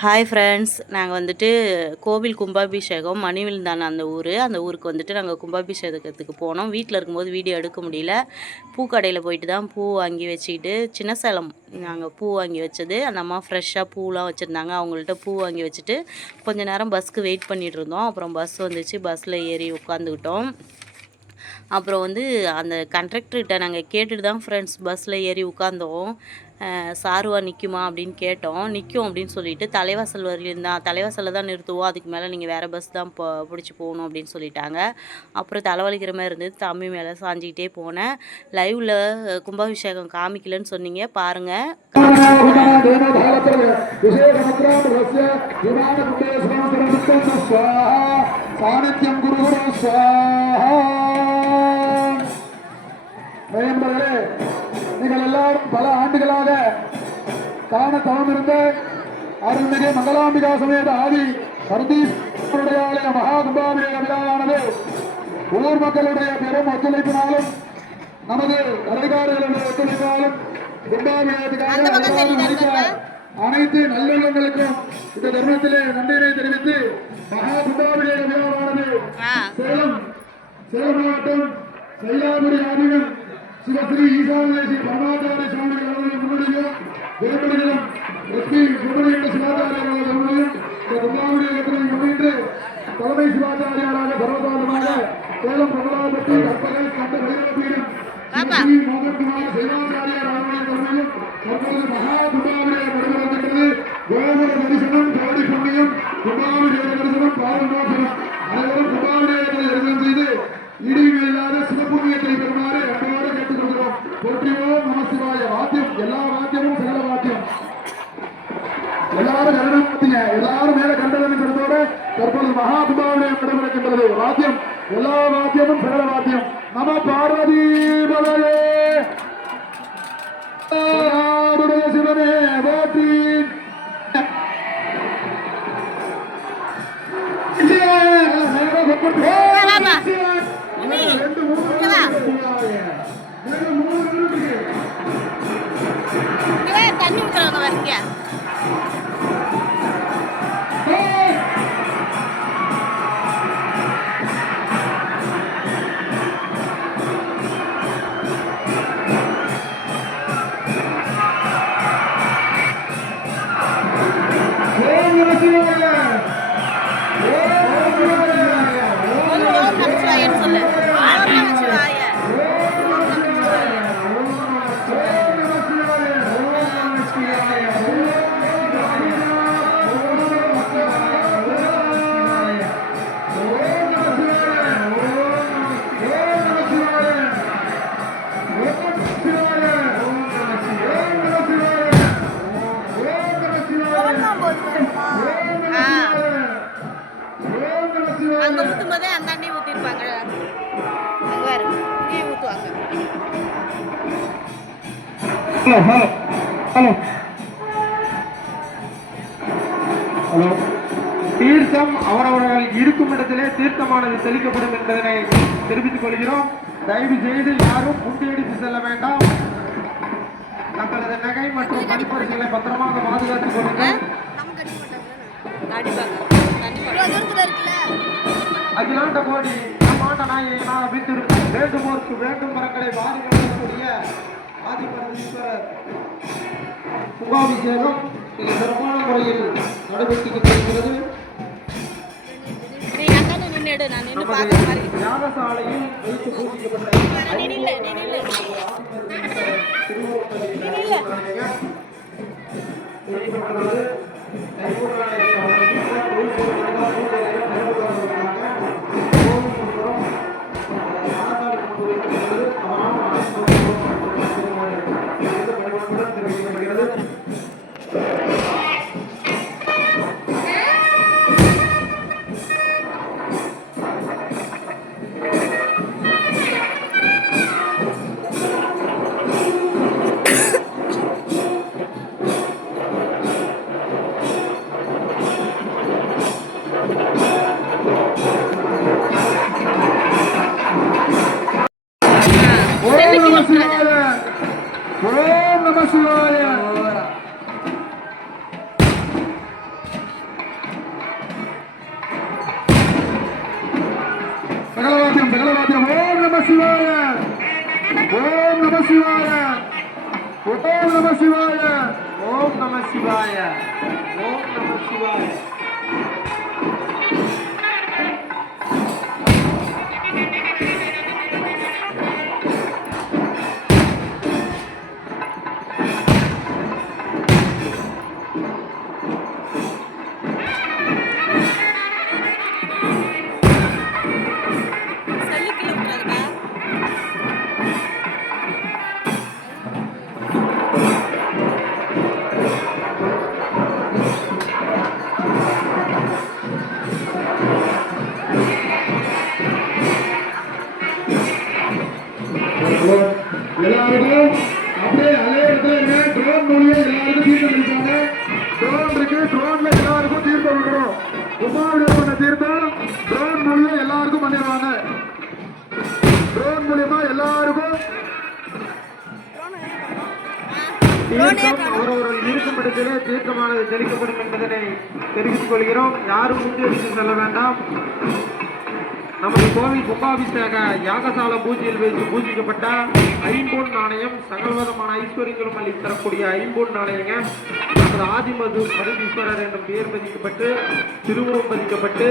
Hi friends, நாங்கள் வந்துட்டு கோவில் கும்பாபிஷேகம் மணிவில்தான் அந்த ஊருக்கு வந்துட்டு நாங்கள் கும்பாபிஷேகத்துக்கு போனோம். வீட்டில் இருக்கும்போது வீடியோ எடுக்க முடியல. பூக்கடையில் போயிட்டு தான் பூ வாங்கி வச்சுக்கிட்டு, சின்ன சேலம் நாங்கள் பூ வாங்கி வச்சது. அந்த அம்மா ஃப்ரெஷ்ஷாக பூலாம் வச்சுருந்தாங்க. அவங்கள்ட்ட பூ வாங்கி வச்சுட்டு கொஞ்சம் நேரம் பஸ்ஸுக்கு வெயிட் பண்ணிகிட்டு இருந்தோம். அப்புறம் பஸ் வந்துச்சு, பஸ்ஸில் ஏறி உட்காந்துக்கிட்டோம். அப்புறம் வந்து அந்த கண்டக்டர்கிட்ட நாங்கள் கேட்டுட்டு தான் ஃப்ரெண்ட்ஸ் பஸ்ஸில் ஏறி உட்காந்தோம். சாருவா நிற்குமா அப்படின்னு கேட்டோம். நிற்கும் அப்படின்னு சொல்லிட்டு தலைவாசல் வரையிலும் தான், தலைவாசலில் தான் நிறுத்துவோம், அதுக்கு மேலே நீங்கள் வேறு பஸ் தான் பிடிச்சி போகணும் அப்படின்னு சொல்லிட்டாங்க. அப்புறம் தலைவலிக்கிற மாதிரி இருந்தது, தம்பி மேலே சாஞ்சிக்கிட்டே போனேன். லைவில் கும்பாபிஷேகம் காமிக்கலன்னு சொன்னீங்க, பாருங்கள் நீங்கள் எல்லாரும் பல ஆண்டுகளாக காண தவமிருந்த அருள்மிகு மங்களாம்பிகா சமேத ஆதி பரதீஸ்வருடைய ஆலய மகா கும்பாபிஷேக விழாவானது ஊர் மக்களுடைய பெரும் ஒத்துழைப்பினாலும் நமது அதிகாரிகளுடைய ஒத்துழைப்பினாலும் கும்பாபிஷேகத்துக்காக அனைத்து நல்லுள்ளங்களுக்கும் இந்த தருணத்திலே நன்றியினை தெரிவித்து மகா கும்பாபிஷேக விழாவானது சேலம் மாவட்டம் சைலாபுரி ஆதீனம் சிவஸ்ரீ ஈசானேஸ்வரி பரமாச்சாரிய சுவாமிகள் அவர்களின் முன்னிலையும் வேறுபடுகளும் எஸ்பி சுப்பிரமணிய சிவாச்சாரிய அவர்கள் முன்னிலையும் இந்த கும்பாபிஷேகத்தினை முன்னிட்டு தலைமை சிவாச்சாரியாராக சர்வசாதாரணமாக சேலம் பிரபலாபட்டி கற்பகை கண்ட வைரவபீடம் ஸ்ரீ மோகன்குமார் சிவாச்சாரியார் அவர்களின் முன்னிலையும் தற்போது மகா கும்பாபிஷேகம் நடைபெறுகின்றது. கோபுர தரிசனம் கோடி புண்ணியம், கும்பாபிஷேக தரிசனம் பாவம் மோசனம். அனைவரும் கும்பாபிஷேகத்தை தரிசனம் செய்து இடிகள் இல்லாத சிவபுண்ணியத்தை பெறுமாறு அன்போடு கேட்டுக் கொள்கிறோம். போற்றியோம் நமசிவாய. வாத்தியம், எல்லா வாத்தியமும் சகல வாத்தியம். எல்லாரும் கருணம் பார்த்தீங்க, எல்லாரும் மேல கண்டதன் சொல்றதோட தற்போது மகா கும்பாபிஷேகம் நடைபெறுகின்றது. வாத்தியம், எல்லா வாத்தியமும் சகல வாத்தியம். நம பார்வதி பவலே சிவனே போற்றி. தண்ணி ஊற்றுறவங்க வரீங்க. அங்க ஊத்தும் போதே அந்த அண்ணி ஊத்திருப்பாங்க. அங்க வேற இங்கே ஊத்துவாங்க. ஹலோ. தீர்த்தம் அவரவர்கள் இருக்கும் இடத்திலே தீர்த்தமானது தெளிக்கப்படும் என்பதனை தெரிவித்துக் கொள்கிறோம். தயவு செய்து யாரும் முண்டியடித்து செல்ல வேண்டாம். தங்களது நகை மற்றும் பணிப்பரிசுகளை பத்திரமாக பாதுகாத்துக் கொள்ளுங்கள். அகிலாண்ட கோடி பிரம்மாண்ட நாயகனாக வீட்டிற்கும் வேண்டுமோருக்கு வேண்டும் மரங்களை பாதுகாக்கக்கூடிய ஆதிபரமேஸ்வரர் கும்பாபிஷேகம் மிக சிறப்பான முறையில் நடைபெற்றுகிறது. யாகசாலையில் வைத்து பூஜிக்கப்பட்ட ஓம் நம சிவாய ஓம் நம சிவாய ஓம் நம சிவாய ஓம் நம சிவாய. எல்லாருக்கும் அப்படியே அதே இடத்துல ட்ரோன் மூலியம் எல்லாருக்கும் தீர்த்தம் அளிப்பாங்க. ட்ரோன் இருக்கு, ட்ரோன்ல எல்லாருக்கும் தீர்த்தம் விடுறோம். கும்பாபிஷேகம் பண்ண தீர்த்தம் ட்ரோன் மூலியம் எல்லாருக்கும் பண்ணிடுவாங்க. ட்ரோன் மூலியமா எல்லாருக்கும் தீர்த்தம் அவரவர்கள் இருக்கும் இடத்திலே தீர்த்தமானது தெளிக்கப்படும் என்பதனை தெரிவித்துக் கொள்கிறோம். யாரும் முன்னெடுத்து செல்ல வேண்டாம். நமது கோவில் கும்பாபிஷேக யாகசால பூஜையில் வைத்து பூஜிக்கப்பட்ட ஐம்பொன் நாணயம் சகலவிதமான ஐஸ்வர்யங்களும் அள்ளி தரக்கூடிய ஐம்பொன் நாணயங்க. நமது ஆதிமது மருதீஸ்வரர் என்ற பெயர் பதிக்கப்பட்டு திருவுருவம் பதிக்கப்பட்டு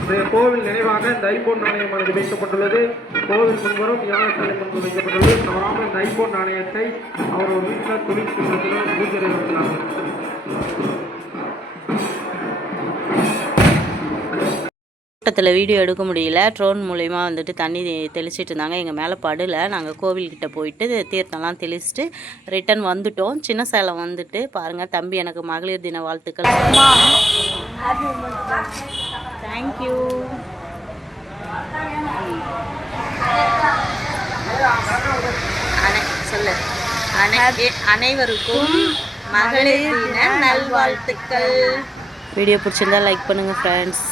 இந்த கோவில் நினைவாக இந்த ஐம்பொன் நாணயமானது வைக்கப்பட்டுள்ளது. கோவில் முன்வரும் யாகசாலை முன்பு வைக்கப்பட்டுள்ளது. தவறாமல் இந்த ஐம்பொன் நாணயத்தை அவர் ஒரு வீட்டில் தொழில் செய்வதிலும் பூஜை நடத்தினார்கள். கூட்டத்தில் வீடியோ எடுக்க முடியல. ட்ரோன் மூலிமா வந்துட்டு தண்ணி தெளிச்சிட்டு இருந்தாங்க. எங்கள் மேலே படலை. நாங்கள் கோவில்கிட்ட போயிட்டு தீர்த்தம்லாம் தெளிச்சுட்டு ரிட்டன் வந்துட்டோம். சின்ன சேலம் வந்துட்டு பாருங்கள். தம்பி எனக்கு மகளிர் தின வாழ்த்துக்கள். தேங்க்யூ. சொல்லு. அனைவருக்கும் மகளிர் தின நல்வாழ்த்துக்கள். வீடியோ பிடிச்சிருந்தா லைக் பண்ணுங்கள் ஃப்ரெண்ட்ஸ்.